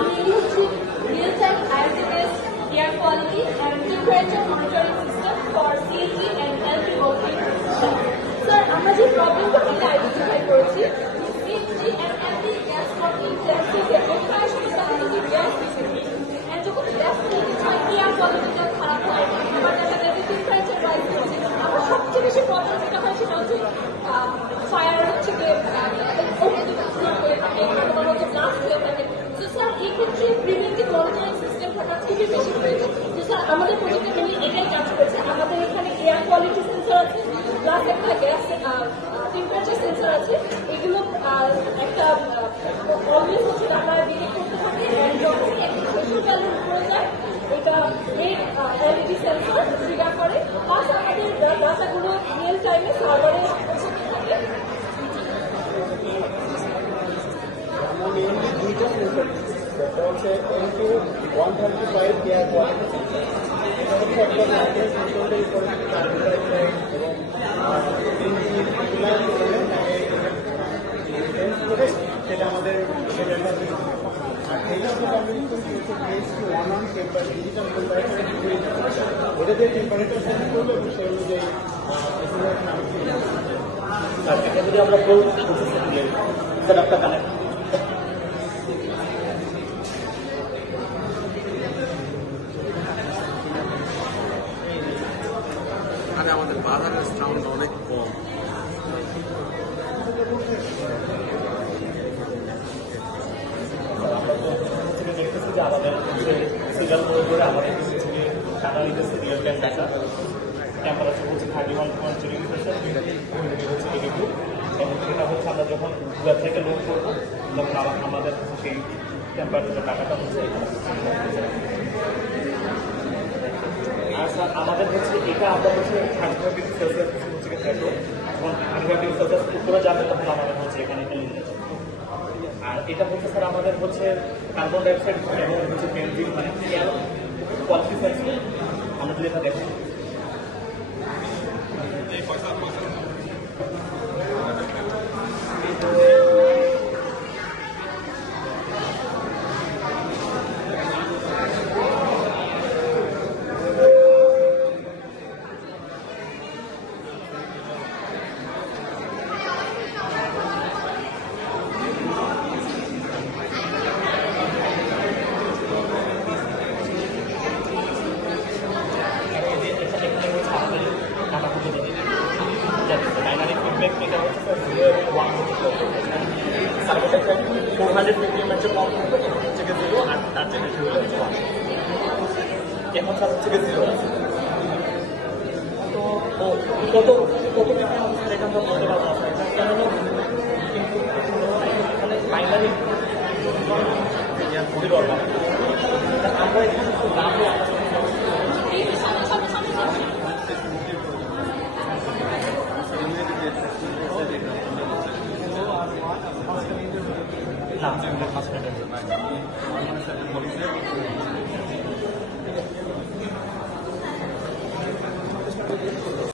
mainly real-time IoT-based air quality and temperature monitoring system for CNG and LP working system. Sir, আমরা যে প্রবলেমটা থেকে identify করেছি CNG and LP gas working ট্যাঙ্কিতে প্রায় সমস্যা কিন্তু গ্যাস বেশি and যখন গ্যাস লিকেজ হয় এয়ার কোয়ালিটিটা খারাপ হয় আবার দেখা যায় যে টেম্পারেচার রাইজ হচ্ছে আমার সবচেয়ে বেশি প্রবলেম যেটা হয় সেটা হচ্ছে ফায়ার হচ্ছে গিয়ে হয়ে থাকে মতো ব্লাস্ট হয়ে থাকে তো স্যার এই ক্ষেত্রে প্রিভেন্টিভ মনিটরিং সিস্টেম থাকা খুবই বেশি প্রয়োজন তো স্যার আমাদের প্রজেক্টে মেনলি এটাই কাজ করেছে আমাদের এখানে এয়ার কোয়ালিটি সেন্সর আছে প্লাস একটা গ্যাস টেম্পারেচার সেন্সর আছে এগুলো একটা অলওয়েজ হচ্ছে ডাটা ডিটেক্ট করতে থাকে অ্যান্ড যখন একটা থ্রেশহোল্ড ভ্যালুর উপরে যায় এটা রেড এলইডি সেন্সর ট্রিগার করে প্লাস আমাদের ডাটাগুলো রিয়েল টাইমে সার্ভারে পৌঁছাতে থাকে মেইনলি দুইটা সেন্সর একটা হচ্ছে কিন্তু 135 এয়ার কোয়ালিটি এটা হচ্ছে একটা ম্যাটের সেন্সরের উপরে কার্বন এবং সেটা আমাদের আর এইটা হচ্ছে ডিজিটাল টেম্পারেচার এটা যে টেম্পারেচার সেন্স করবে এবং সেই অনুযায়ী এটা যদি আমরা সেটআপটা কানেক্ট আমাদের বাজারের সাউন্ড অনেক কম দেখতেছি যে আমাদের সিরিয়াল করে আমাদের টাকা নিতেছে রিয়েল টাইম ডাটা টেম্পারেচার হচ্ছে 31.0 প্রেশার হচ্ছে 82 এবং সেটা হচ্ছে আমরা যখন ওয়েবসাইটে লোড করবো তখন আমাদের সেই টেম্পারেচার ডাটাটা হচ্ছে আর স্যার আমাদের হচ্ছে এটা আমরা হচ্ছে 35 ডিগ্রি সেলসিয়াস হচ্ছে থ্রেশহোল্ড যখন 35 ডিগ্রি সেলসিয়াস উপরে যাবে তখন আমাদের হচ্ছে এখানে নিয়ে যাবে আর এটা হচ্ছে স্যার আমাদের হচ্ছে কার্বন ডাইঅক্সাইড এবং হচ্ছে বেনজিন মানে এয়ার কোয়ালিটি সেন্সর আমরা যদি এটা দেখি